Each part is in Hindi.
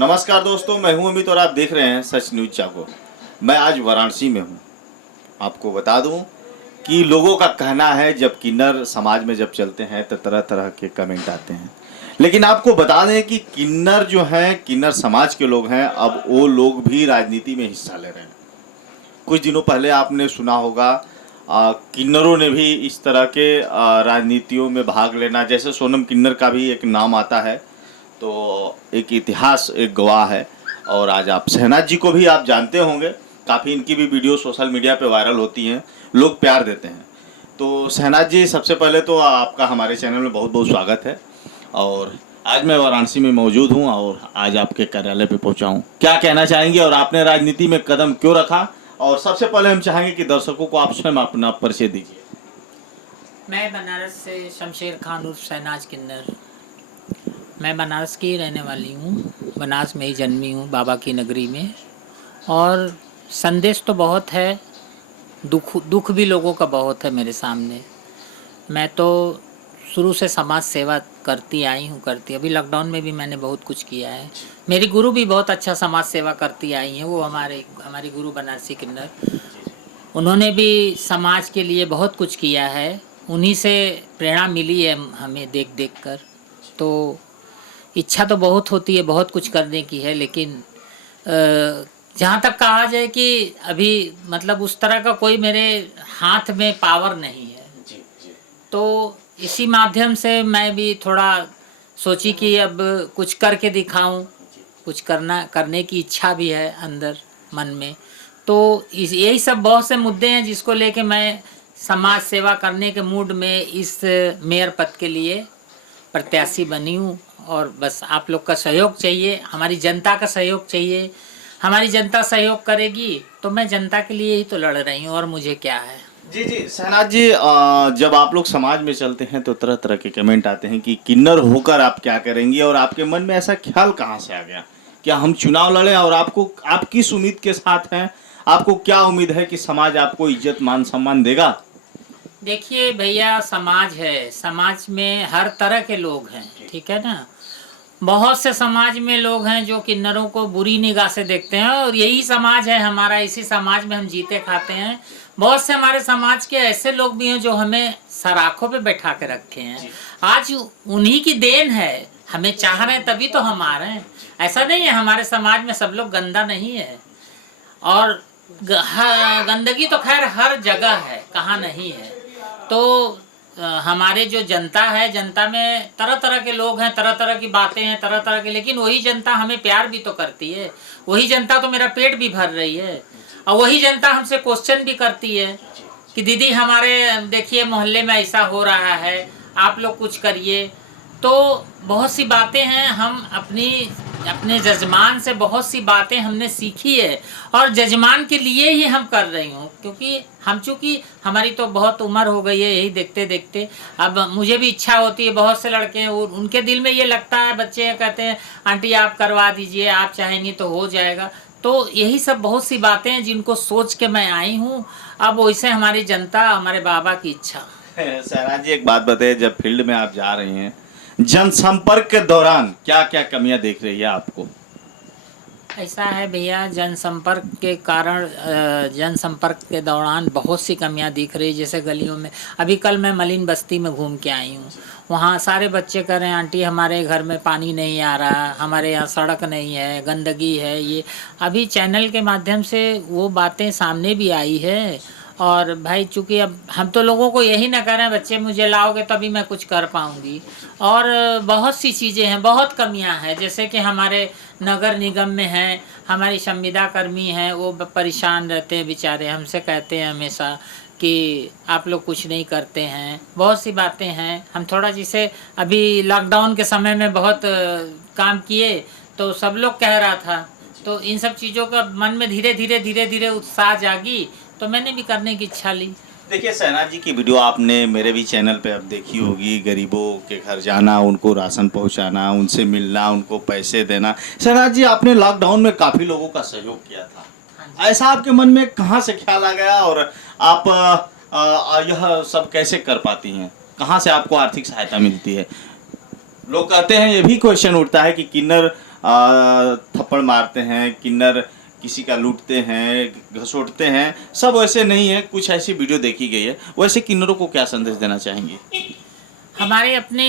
नमस्कार दोस्तों, मैं हूं अमित और आप देख रहे हैं सच न्यूज चाको। मैं आज वाराणसी में हूं। आपको बता दूं कि लोगों का कहना है जब किन्नर समाज में जब चलते हैं तो तरह तरह के कमेंट आते हैं, लेकिन आपको बता दें कि किन्नर जो हैं, किन्नर समाज के लोग हैं, अब वो लोग भी राजनीति में हिस्सा ले रहे हैं। कुछ दिनों पहले आपने सुना होगा किन्नरों ने भी इस तरह के राजनीतियों में भाग लेना, जैसे सोनम किन्नर का भी एक नाम आता है, तो एक इतिहास एक गवाह है। और आज आप शहनाज जी को भी आप जानते होंगे, काफ़ी इनकी भी वीडियो सोशल मीडिया पे वायरल होती हैं, लोग प्यार देते हैं। तो शहनाज जी, सबसे पहले तो आपका हमारे चैनल में बहुत बहुत स्वागत है। और आज मैं वाराणसी में मौजूद हूं और आज आपके कार्यालय पे पहुंचा हूं। क्या कहना चाहेंगे और आपने राजनीति में कदम क्यों रखा? और सबसे पहले हम चाहेंगे कि दर्शकों को आप स्वयं अपना परिचय दीजिए। मैं बनारस से शमशेर खान उर्फ शहनाज किन्नर। मैं बनारस की रहने वाली हूँ, बनारस में ही जन्मी हूँ, बाबा की नगरी में। और संदेश तो बहुत है, दुख भी लोगों का बहुत है मेरे सामने। मैं तो शुरू से समाज सेवा करती आई हूँ, अभी लॉकडाउन में भी मैंने बहुत कुछ किया है। मेरी गुरु भी बहुत अच्छा समाज सेवा करती आई हैं, वो हमारी गुरु बनारसी किन्नर, उन्होंने भी समाज के लिए बहुत कुछ किया है। उन्हीं से प्रेरणा मिली है हमें देख देख कर। तो इच्छा तो बहुत होती है, बहुत कुछ करने की है, लेकिन जहाँ तक कहा जाए कि अभी मतलब उस तरह का कोई मेरे हाथ में पावर नहीं है। तो इसी माध्यम से मैं भी थोड़ा सोची कि अब कुछ करके दिखाऊं, कुछ करने की इच्छा भी है अंदर मन में। तो यही सब बहुत से मुद्दे हैं जिसको लेके मैं समाज सेवा करने के मूड में इस मेयर पद के लिए प्रत्याशी बनी हूँ। और बस आप लोग का सहयोग चाहिए, हमारी जनता का सहयोग चाहिए। हमारी जनता सहयोग करेगी तो मैं जनता के लिए ही तो लड़ रही हूँ, और मुझे क्या है। जी जी शहनाज जी, जब आप लोग समाज में चलते हैं तो तरह तरह के कमेंट आते हैं कि किन्नर होकर आप क्या करेंगी, और आपके मन में ऐसा ख्याल कहाँ से आ गया? क्या हम चुनाव लड़ें? और आपको आप किस उम्मीद के साथ हैं? आपको क्या उम्मीद है कि समाज आपको इज्जत मान सम्मान देगा? देखिए भैया, समाज है, समाज में हर तरह के लोग हैं, ठीक है ना। बहुत से समाज में लोग हैं जो किन्नरों को बुरी निगाह से देखते हैं, और यही समाज है हमारा, इसी समाज में हम जीते खाते हैं। बहुत से हमारे समाज के ऐसे लोग भी हैं जो हमें सराखों पे बैठा के रखे हैं। आज उन्हीं की देन है, हमें चाह रहे हैं तभी तो हम आ रहे हैं। ऐसा नहीं है, हमारे समाज में सब लोग गंदा नहीं है। और गंदगी तो खैर हर जगह है, कहाँ नहीं है। तो हमारे जो जनता है, जनता में तरह तरह के लोग हैं, तरह तरह की बातें हैं, तरह तरह के, लेकिन वही जनता हमें प्यार भी तो करती है। वही जनता तो मेरा पेट भी भर रही है, और वही जनता हमसे क्वेश्चन भी करती है कि दीदी हमारे देखिए मोहल्ले में ऐसा हो रहा है, आप लोग कुछ करिए। तो बहुत सी बातें हैं, हम अपने जजमान से बहुत सी बातें हमने सीखी है, और जजमान के लिए ही हम कर रही हूँ। क्योंकि चूँकि हमारी तो बहुत उम्र हो गई है यही देखते देखते। अब मुझे भी इच्छा होती है, बहुत से लड़के हैं उनके दिल में ये लगता है, बच्चे कहते हैं आंटी आप करवा दीजिए, आप चाहेंगी तो हो जाएगा। तो यही सब बहुत सी बातें हैं जिनको सोच के मैं आई हूँ। अब वैसे हमारी जनता, हमारे बाबा की इच्छा। शहनाज जी, एक बात बताइए, जब फील्ड में आप जा रही हैं, जनसंपर्क के दौरान क्या क्या कमियां दिख रही है आपको? ऐसा है भैया, जनसंपर्क के दौरान बहुत सी कमियां दिख रही, जैसे गलियों में। अभी कल मैं मलिन बस्ती में घूम के आई हूँ, वहाँ सारे बच्चे कह रहे हैं आंटी हमारे घर में पानी नहीं आ रहा, हमारे यहाँ सड़क नहीं है, गंदगी है। ये अभी चैनल के माध्यम से वो बातें सामने भी आई है। और भाई चूँकि अब हम तो लोगों को यही ना करें बच्चे मुझे लाओगे तभी मैं कुछ कर पाऊँगी। और बहुत सी चीज़ें हैं, बहुत कमियां हैं, जैसे कि हमारे नगर निगम में हैं, हमारी संविदा कर्मी हैं, वो परेशान रहते हैं बेचारे, हमसे कहते हैं हमेशा कि आप लोग कुछ नहीं करते हैं। बहुत सी बातें हैं, हम थोड़ा जैसे अभी लॉकडाउन के समय में बहुत काम किए, तो सब लोग कह रहा था, तो इन सब चीज़ों का मन में धीरे धीरे उत्साह जागी, तो मैंने भी करने की इच्छा ली। देखिए शहनाज जी की वीडियो आपने मेरे भी चैनल पे अब देखी होगी, गरीबों के घर जाना, उनको राशन पहुंचाना, उनसे मिलना, उनको पैसे देना। शहनाज जी, आपने लॉकडाउन में काफ़ी लोगों का सहयोग किया था, ऐसा आपके मन में कहाँ से ख्याल आ गया, और आप यह सब कैसे कर पाती हैं? कहाँ से आपको आर्थिक सहायता मिलती है? लोग कहते हैं, ये भी क्वेश्चन उठता है कि किन्नर थप्पड़ मारते हैं, किन्नर किसी का लूटते हैं, घसोटते हैं, सब वैसे नहीं है। कुछ ऐसी वीडियो देखी गई है। वैसे किन्नरों को क्या संदेश देना चाहेंगे? हमारे अपने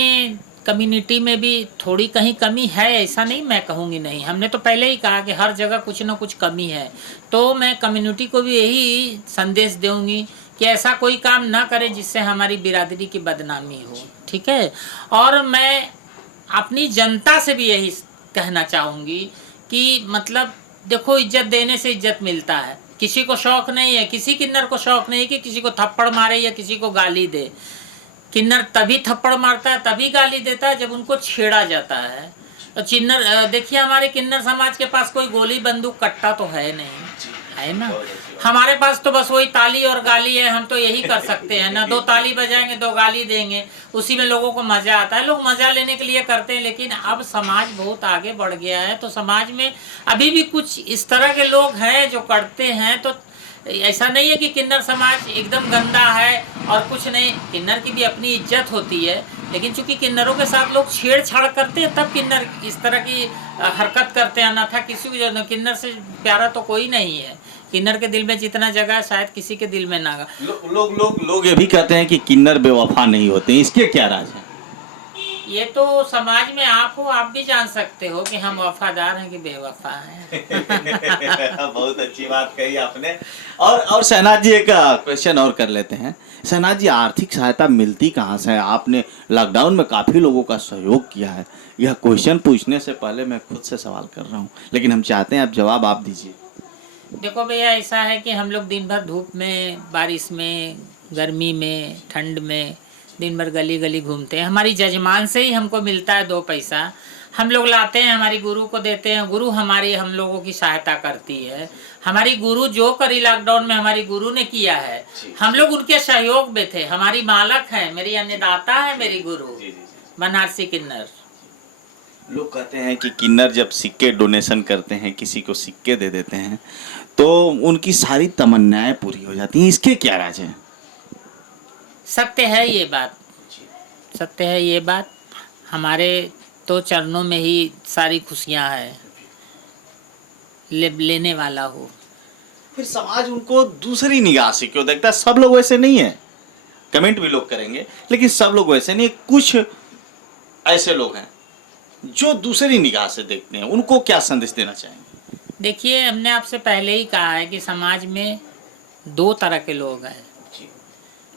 कम्युनिटी में भी थोड़ी कहीं कमी है, ऐसा नहीं मैं कहूँगी नहीं। हमने तो पहले ही कहा कि हर जगह कुछ ना कुछ कमी है। तो मैं कम्युनिटी को भी यही संदेश दूंगी कि ऐसा कोई काम ना करे जिससे हमारी बिरादरी की बदनामी हो, ठीक है। और मैं अपनी जनता से भी यही कहना चाहूँगी कि मतलब देखो, इज्जत देने से इज्जत मिलता है। किसी को शौक नहीं है, किसी किन्नर को शौक नहीं है कि किसी को थप्पड़ मारे या किसी को गाली दे। किन्नर तभी थप्पड़ मारता है, तभी गाली देता है जब उनको छेड़ा जाता है। तो किन्नर देखिए, हमारे किन्नर समाज के पास कोई गोली बंदूक कट्टा तो है नहीं, है ना। हमारे पास तो बस वही ताली और गाली है। हम तो यही कर सकते हैं ना, 2 ताली बजाएंगे, 2 गाली देंगे, उसी में लोगों को मजा आता है। लोग मजा लेने के लिए करते हैं। लेकिन अब समाज बहुत आगे बढ़ गया है, तो समाज में अभी भी कुछ इस तरह के लोग हैं जो करते हैं। तो ऐसा नहीं है कि किन्नर समाज एकदम गंदा है और कुछ नहीं। किन्नर की भी अपनी इज्जत होती है, लेकिन चूंकि किन्नरों के साथ लोग छेड़छाड़ करते हैं तब किन्नर इस तरह की हरकत करते हैं। अन्यथा किसी भी किन्नर से प्यारा तो कोई नहीं है। किन्नर के दिल में जितना जगह है शायद किसी के दिल में ना। लोग ये भी कहते हैं कि किन्नर बेवफा नहीं होते, इसके क्या राज है? ये तो समाज में आप हो, आप भी जान सकते हो कि हम वफादार हैं कि बेवफा हैं। बहुत अच्छी बात कही आपने। और शहनाज जी, एक क्वेश्चन और कर लेते हैं। शहनाज जी, आर्थिक सहायता मिलती कहाँ से है? आपने लॉकडाउन में काफ़ी लोगों का सहयोग किया है। यह क्वेश्चन पूछने से पहले मैं खुद से सवाल कर रहा हूँ, लेकिन हम चाहते हैं आप जवाब आप दीजिए। देखो भैया, ऐसा है कि हम लोग दिन भर धूप में, बारिश में, गर्मी में, ठंड में दिन भर गली गली घूमते हैं। हमारी जजमान से ही हमको मिलता है 2 पैसा। हम लोग लाते हैं, हमारी गुरु को देते हैं। गुरु हमारी हम लोगों की सहायता करती है। हमारी गुरु जो करी लॉकडाउन में हमारी गुरु ने किया है, हम लोग उनके सहयोग में थे। हमारी मालक है, मेरी अन्नदाता है मेरी गुरु बनारसी किन्नर। लोग कहते हैं कि किन्नर जब सिक्के डोनेशन करते हैं, किसी को सिक्के दे देते हैं, तो उनकी सारी तमन्नाएं पूरी हो जाती हैं। इसके क्या राज है? सत्य है ये बात, सत्य है ये बात। हमारे तो चरणों में ही सारी खुशियां हैं। लेने वाला हो। फिर समाज उनको दूसरी निगाह से क्यों देखता है? सब लोग वैसे नहीं है। कमेंट भी लोग करेंगे, लेकिन सब लोग वैसे नहीं। कुछ ऐसे लोग हैं जो दूसरी निगाह से देखते हैं, उनको क्या संदेश देना चाहेंगे? देखिए, हमने आपसे पहले ही कहा है कि समाज में 2 तरह के लोग हैं,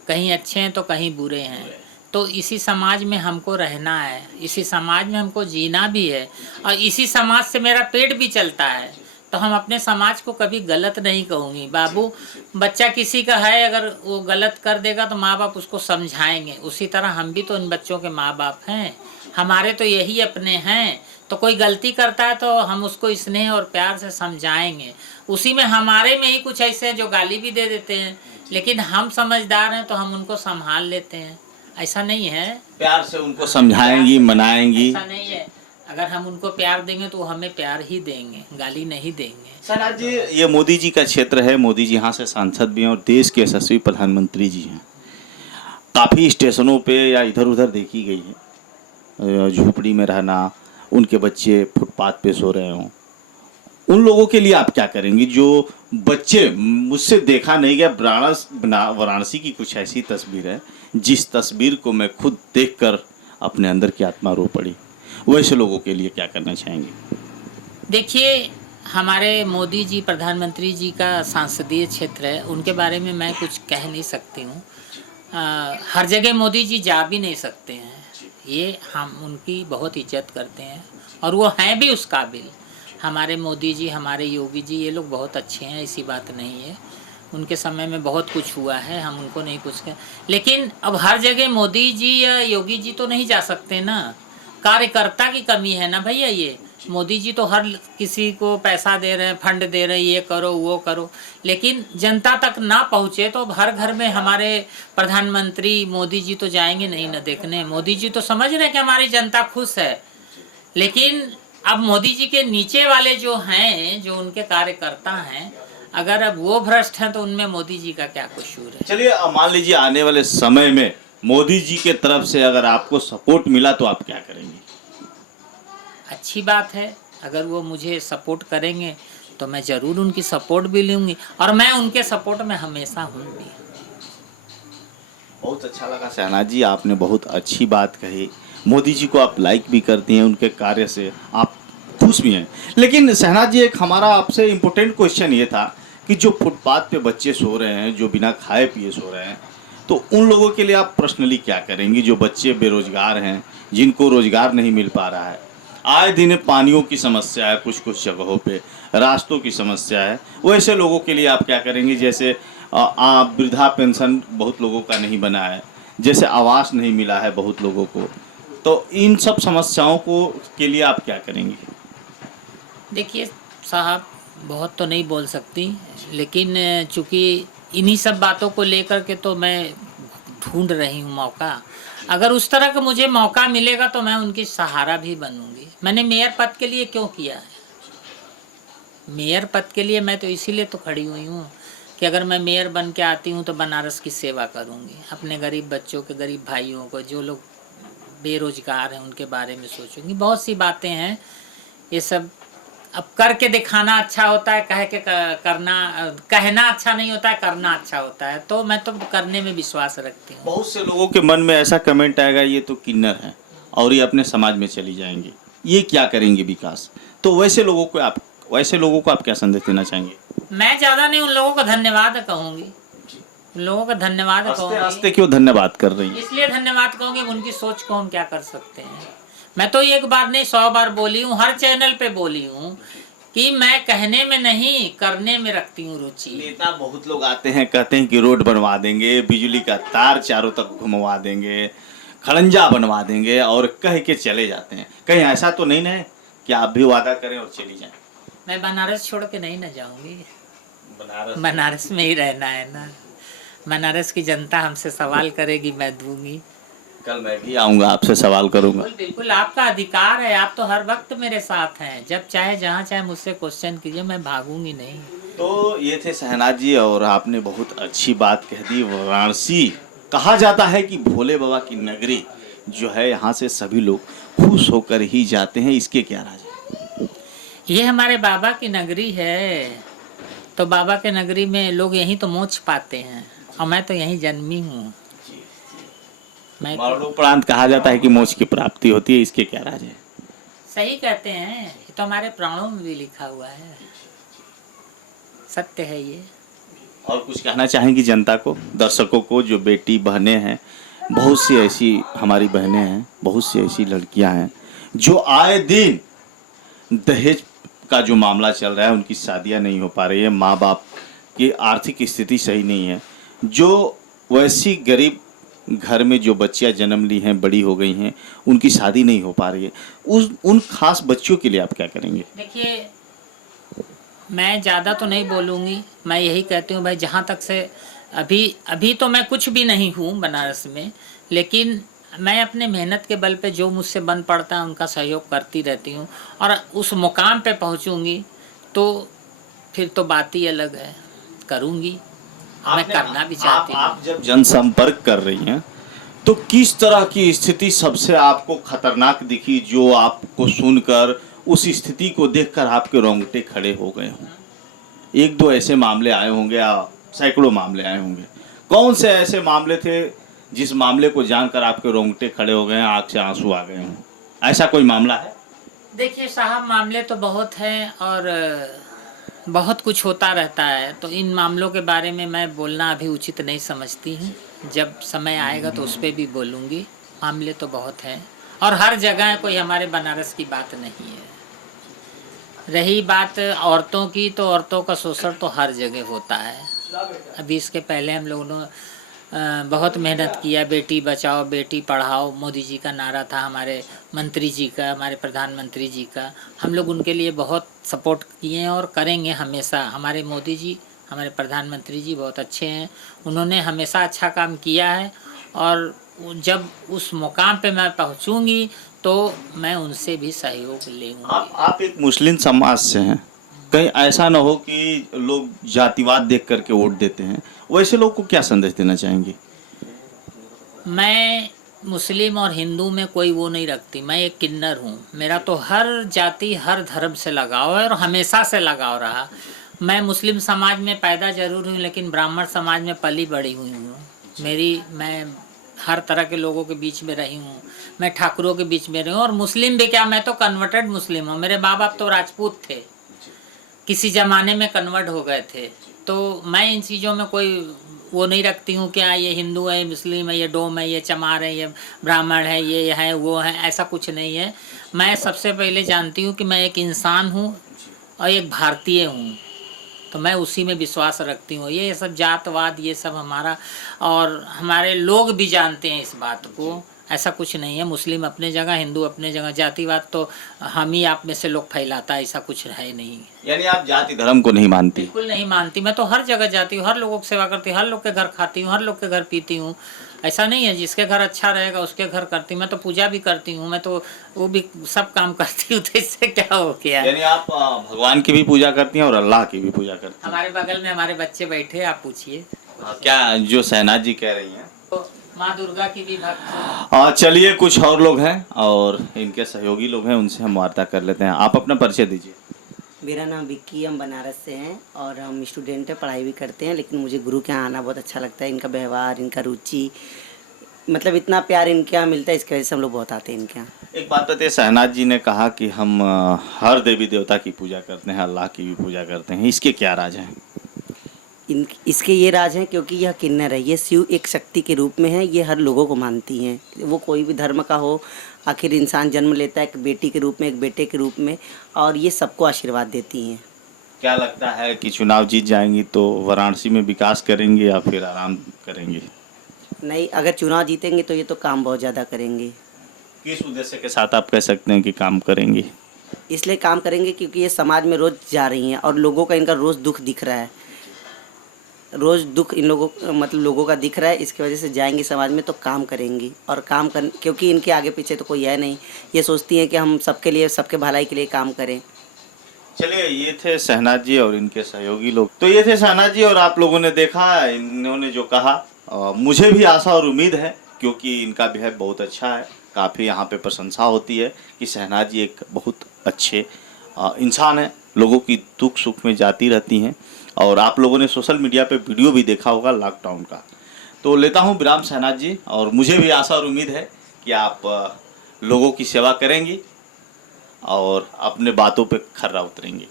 कहीं अच्छे हैं तो कहीं बुरे हैं। तो इसी समाज में हमको रहना है, इसी समाज में हमको जीना भी है, और इसी समाज से मेरा पेट भी चलता है। तो हम अपने समाज को कभी गलत नहीं कहूँगी। बाबू, बच्चा किसी का है, अगर वो गलत कर देगा तो माँ बाप उसको समझाएंगे। उसी तरह हम भी तो उन बच्चों के माँ बाप हैं। हमारे तो यही अपने हैं। तो कोई गलती करता है तो हम उसको स्नेह और प्यार से समझाएंगे। उसी में हमारे में ही कुछ ऐसे हैं जो गाली भी दे देते हैं, लेकिन हम समझदार हैं तो हम उनको संभाल लेते हैं। ऐसा नहीं है, प्यार से उनको समझाएंगी, मनाएंगी। ऐसा नहीं है। अगर हम उनको प्यार देंगे तो वो हमें प्यार ही देंगे, गाली नहीं देंगे। शहनाज जी, ये मोदी जी का क्षेत्र है। मोदी जी यहाँ से सांसद भी हैं और देश के यशस्वी प्रधानमंत्री जी हैं। काफ़ी स्टेशनों पे या इधर उधर देखी गई है झोपड़ी में रहना, उनके बच्चे फुटपाथ पे सो रहे हों। उन लोगों के लिए आप क्या करेंगी जो बच्चे, मुझसे देखा नहीं गया, वाराणसी की कुछ ऐसी तस्वीर है जिस तस्वीर को मैं खुद देखकर अपने अंदर की आत्मा रो पड़ी। वैसे लोगों के लिए क्या करना चाहेंगे? देखिए, हमारे मोदी जी प्रधानमंत्री जी का संसदीय क्षेत्र है, उनके बारे में मैं कुछ कह नहीं सकती हूँ। हर जगह मोदी जी जा भी नहीं सकते हैं। ये हम उनकी बहुत इज्जत करते हैं और वो हैं भी उस काबिल। हमारे मोदी जी, हमारे योगी जी, ये लोग बहुत अच्छे हैं, ऐसी बात नहीं है। उनके समय में बहुत कुछ हुआ है, हम उनको नहीं कुछ कह। लेकिन अब हर जगह मोदी जी या योगी जी तो नहीं जा सकते ना। कार्यकर्ता की कमी है ना भैया। ये मोदी जी तो हर किसी को पैसा दे रहे हैं, फंड दे रहे हैं, ये करो वो करो, लेकिन जनता तक ना पहुँचे। तो अब हर घर में हमारे प्रधानमंत्री मोदी जी तो जाएंगे नहीं ना देखने। मोदी जी तो समझ रहे हैं कि हमारी जनता खुश है, लेकिन अब मोदी जी के नीचे वाले जो हैं, जो उनके कार्यकर्ता हैं, अगर अब वो भ्रष्ट हैं तो उनमें मोदी जी का क्या कसूर है। चलिए, मान लीजिए आने वाले समय में मोदी जी के तरफ से अगर आपको सपोर्ट मिला तो आप क्या करेंगे? अच्छी बात है, अगर वो मुझे सपोर्ट करेंगे तो मैं ज़रूर उनकी सपोर्ट भी लूँगी, और मैं उनके सपोर्ट में हमेशा हूँ भी। बहुत अच्छा लगा शहनाज जी, आपने बहुत अच्छी बात कही। मोदी जी को आप लाइक भी करती हैं, उनके कार्य से आप खुश भी हैं। लेकिन शहनाज जी, एक हमारा आपसे इम्पोर्टेंट क्वेश्चन ये था कि जो फुटपाथ पे बच्चे सो रहे हैं, जो बिना खाए पिए सो रहे हैं, तो उन लोगों के लिए आप पर्सनली क्या करेंगी? जो बच्चे बेरोजगार हैं, जिनको रोजगार नहीं मिल पा रहा है, आए दिन पानियों की समस्या है, कुछ कुछ जगहों पे रास्तों की समस्या है, वैसे लोगों के लिए आप क्या करेंगी? जैसे वृद्धा पेंशन बहुत लोगों का नहीं बना है, जैसे आवास नहीं मिला है बहुत लोगों को, तो इन सब समस्याओं को के लिए आप क्या करेंगी? देखिए साहब, बहुत तो नहीं बोल सकती, लेकिन चूँकि इन्हीं सब बातों को लेकर के तो मैं ढूंढ रही हूँ मौका। अगर उस तरह का मुझे मौका मिलेगा तो मैं उनकी सहारा भी बनूंगी। मैंने मेयर पद के लिए क्यों किया है? मेयर पद के लिए मैं तो इसीलिए तो खड़ी हुई हूँ कि अगर मैं मेयर बन के आती हूँ तो बनारस की सेवा करूँगी, अपने गरीब बच्चों के, गरीब भाइयों को, जो लोग बेरोजगार हैं उनके बारे में सोचूंगी। बहुत सी बातें हैं, ये सब अब करके दिखाना अच्छा होता है, कहना अच्छा नहीं होता है, करना अच्छा होता है। तो मैं तो करने में विश्वास रखती हूँ। बहुत से लोगों के मन में ऐसा कमेंट आएगा, ये तो किन्नर है और ये अपने समाज में चली जाएंगी, ये क्या करेंगे विकास? तो वैसे लोगों को आप क्या संदेश देना चाहेंगे? मैं ज़्यादा नहीं, उन लोगों को धन्यवाद कहूँगी। उन लोगों का धन्यवाद हंसते हंसते कहूँगी। क्यों धन्यवाद कर रही हैं? इसलिए धन्यवाद कहूँगी, उनकी सोच को हम क्या कर सकते हैं। मैं तो एक बार नहीं 100 बार बोली हूँ, हर चैनल पे बोली हूँ कि मैं कहने में नहीं, करने में रखती हूँ रुचि। नेता बहुत लोग आते हैं, कहते हैं कि रोड बनवा देंगे, बिजली का तार चारों तक घुमवा देंगे, खड़ंजा बनवा देंगे, और कह के चले जाते हैं। कहीं ऐसा तो नहीं ना कि आप भी वादा करें और चली जाएं? मैं बनारस छोड़ के नहीं ना जाऊंगी, बनारस में ही रहना है ना। बनारस की जनता हमसे सवाल करेगी, मैं दूंगी। कल मैं भी आऊंगा, आपसे सवाल करूंगा। बिल्कुल बिल्कुल, आपका अधिकार है, आप तो हर वक्त मेरे साथ हैं। जब चाहे जहाँ चाहे मुझसे क्वेश्चन कीजिए, मैं भागूंगी नहीं। तो ये थे शहनाज जी, और आपने बहुत अच्छी बात कह दी। वाराणसी कहा जाता है कि भोले बाबा की नगरी जो है, यहाँ से सभी लोग खुश होकर ही जाते हैं, इसके क्या राज है? ये हमारे बाबा की नगरी है, तो बाबा के नगरी में लोग यहीं तो मोक्ष पाते हैं, और मैं तो यहीं जन्मी हूँ। मरणोपरांत कहा जाता है कि मोक्ष की प्राप्ति होती है, इसके क्या राज है? सही कहते हैं, ये तो हमारे प्राणों में भी लिखा हुआ है, सत्य है ये। और कुछ कहना चाहेंगी जनता को, दर्शकों को? जो बेटी बहनें हैं, बहुत सी ऐसी हमारी बहनें हैं, बहुत सी ऐसी लड़कियां हैं जो आए दिन दहेज का जो मामला चल रहा है, उनकी शादियां नहीं हो पा रही है, माँ बाप की आर्थिक स्थिति सही नहीं है, जो वैसी गरीब घर में जो बच्चियां जन्म ली हैं, बड़ी हो गई हैं, उनकी शादी नहीं हो पा रही है, उन खास बच्चियों के लिए आप क्या करेंगे? देखिए, मैं ज़्यादा तो नहीं बोलूँगी, मैं यही कहती हूँ भाई, जहाँ तक से अभी तो मैं कुछ भी नहीं हूँ बनारस में, लेकिन मैं अपने मेहनत के बल पे जो मुझसे बन पड़ता है उनका सहयोग करती रहती हूँ, और उस मुकाम पे पहुँचूँगी तो फिर तो बात ही अलग है, करूँगी। मैं करना भी चाहती हूँ। आप जब जनसंपर्क कर रही हैं, तो किस तरह की स्थिति सबसे आपको खतरनाक दिखी, जो आपको सुनकर, उस स्थिति को देखकर आपके रोंगटे खड़े हो गए हों? एक दो ऐसे मामले आए होंगे या सैकड़ों मामले आए होंगे, कौन से ऐसे मामले थे जिस मामले को जानकर आपके रोंगटे खड़े हो गए, आंख से आंसू आ गए हों? ऐसा कोई मामला है? देखिए साहब, मामले तो बहुत हैं और बहुत कुछ होता रहता है, तो इन मामलों के बारे में मैं बोलना अभी उचित नहीं समझती हूँ। जब समय आएगा तो उस पर भी बोलूँगी। मामले तो बहुत हैं और हर जगह, कोई हमारे बनारस की बात नहीं है। रही बात औरतों की, तो औरतों का शोषण तो हर जगह होता है। अभी इसके पहले हम लोगों ने बहुत मेहनत किया, बेटी बचाओ बेटी पढ़ाओ, मोदी जी का नारा था, हमारे मंत्री जी का, हमारे प्रधानमंत्री जी का। हम लोग उनके लिए बहुत सपोर्ट किए हैं और करेंगे हमेशा। हमारे मोदी जी, हमारे प्रधानमंत्री जी बहुत अच्छे हैं, उन्होंने हमेशा अच्छा काम किया है, और जब उस मुकाम पे मैं पहुंचूंगी तो मैं उनसे भी सहयोग लेंगे। आप एक मुस्लिम समाज से हैं, कहीं ऐसा ना हो कि लोग जातिवाद देख करके वोट देते हैं, वैसे लोग को क्या संदेश देना चाहेंगे? मैं मुस्लिम और हिंदू में कोई वो नहीं रखती। मैं एक किन्नर हूँ, मेरा तो हर जाति हर धर्म से लगाव है और हमेशा से लगाव रहा। मैं मुस्लिम समाज में पैदा जरूर हुई, लेकिन ब्राह्मण समाज में पली बड़ी हुई हूँ। मैं हर तरह के लोगों के बीच में रही हूँ, मैं ठाकुरों के बीच में रही हूँ। और मुस्लिम भी क्या, मैं तो कन्वर्टेड मुस्लिम हूँ। मेरे माँ बाप तो राजपूत थे, किसी ज़माने में कन्वर्ट हो गए थे। तो मैं इन चीज़ों में कोई वो नहीं रखती हूँ क्या ये हिंदू है, मुस्लिम है, ये डोम है, ये चमार है, ये ब्राह्मण है, ये है वो है, ऐसा कुछ नहीं है। मैं सबसे पहले जानती हूँ कि मैं एक इंसान हूँ और एक भारतीय हूँ, तो मैं उसी में विश्वास रखती हूँ। ये सब जातवाद ये सब हमारा, और हमारे लोग भी जानते हैं इस बात को। ऐसा कुछ नहीं है, मुस्लिम अपने जगह, हिंदू अपने जगह। जातिवाद तो हम ही आप में से लोग फैलाता है, ऐसा कुछ है नहीं। यानी आप जाति धर्म को नहीं मानती? बिल्कुल नहीं मानती। मैं तो हर जगह जाती हूँ, हर लोगों की सेवा करती हूँ, हर लोग के घर खाती हूँ, हर लोग के घर पीती हूँ। ऐसा नहीं है जिसके घर अच्छा रहेगा उसके घर करती हूँ। मैं तो पूजा भी करती हूँ, मैं तो वो भी सब काम करती हूँ। तो इससे क्या हो गया? यानी आप भगवान की भी पूजा करती हैं और अल्लाह की भी पूजा करती हैं? हमारे बगल में हमारे बच्चे बैठे, आप पूछिए। क्या जो शहनाज जी कह रही हैं? तो माँ दुर्गा की भी भक्त हूँ। चलिए कुछ और लोग हैं और इनके सहयोगी लोग हैं, उनसे हम वार्ता कर लेते हैं। आप अपना परिचय दीजिए। मेरा नाम विक्की, हम बनारस से हैं और हम स्टूडेंट हैं, पढ़ाई भी करते हैं। लेकिन मुझे गुरु के यहाँ आना बहुत अच्छा लगता है। इनका व्यवहार, इनका रुचि, मतलब इतना प्यार इनके यहाँ मिलता है, इसकी वजह से हम लोग बहुत आते हैं इनके यहाँ। एक बात बताइए, शहनाज जी ने कहा कि हम हर देवी देवता की पूजा करते हैं, अल्लाह की भी पूजा करते हैं, इसके क्या राज हैं? इसके ये राज हैं क्योंकि यह किन्नर है, ये शिव एक शक्ति के रूप में है। ये हर लोगों को मानती हैं, वो कोई भी धर्म का हो। आखिर इंसान जन्म लेता है एक बेटी के रूप में, एक बेटे के रूप में, और ये सबको आशीर्वाद देती हैं। क्या लगता है कि चुनाव जीत जाएंगी तो वाराणसी में विकास करेंगे या फिर आराम करेंगे? नहीं, अगर चुनाव जीतेंगे तो ये तो काम बहुत ज़्यादा करेंगे। किस उद्देश्य के साथ आप कह सकते हैं कि काम करेंगे? इसलिए काम करेंगे क्योंकि ये समाज में रोज़ जा रही हैं और लोगों का इनका रोज़ दुख दिख रहा है। रोज़ दुख इन लोगों, मतलब लोगों का दिख रहा है। इसकी वजह से जाएंगी समाज में तो काम करेंगी। और काम कर, क्योंकि इनके आगे पीछे तो कोई है नहीं। ये सोचती हैं कि हम सबके लिए, सबके भलाई के लिए काम करें। चलिए, ये थे शहनाज जी और इनके सहयोगी लोग। तो ये थे शहनाज जी और आप लोगों ने देखा इन्होंने जो कहा। मुझे भी आशा और उम्मीद है, क्योंकि इनका बिहेव बहुत अच्छा है, काफ़ी यहाँ पे प्रशंसा होती है कि शहनाज जी एक बहुत अच्छे इंसान है, लोगों की दुख सुख में जाती रहती हैं। और आप लोगों ने सोशल मीडिया पे वीडियो भी देखा होगा लॉकडाउन का। तो लेता हूँ विराम शहनाज जी, और मुझे भी आशा और उम्मीद है कि आप लोगों की सेवा करेंगी और अपने बातों पे खरा उतरेंगी।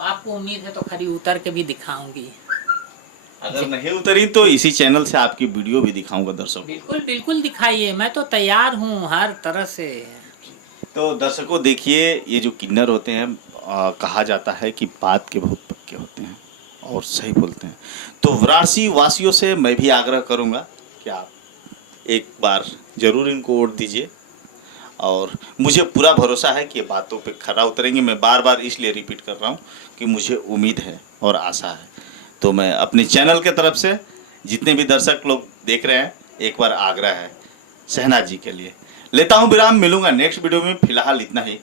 आपको उम्मीद है तो खरी उतर के भी दिखाऊंगी। अगर नहीं उतरी तो इसी चैनल से आपकी वीडियो भी दिखाऊंगा दर्शकों। बिल्कुल बिल्कुल दिखाइए, मैं तो तैयार हूँ हर तरह से। तो दर्शकों देखिए, ये जो किन्नर होते हैं कहा जाता है कि बात के बहुत पक्के होते हैं और सही बोलते हैं। तो वाराणसी वासियों से मैं भी आग्रह करूंगा कि आप एक बार ज़रूर इनको वोट दीजिए, और मुझे पूरा भरोसा है कि ये बातों पे खरा उतरेंगे। मैं बार बार इसलिए रिपीट कर रहा हूँ कि मुझे उम्मीद है और आशा है। तो मैं अपने चैनल के तरफ से जितने भी दर्शक लोग देख रहे हैं, एक बार आग्रह है शहनाज जी के लिए। लेता हूँ विराम, मिलूंगा नेक्स्ट वीडियो में। फिलहाल इतना ही।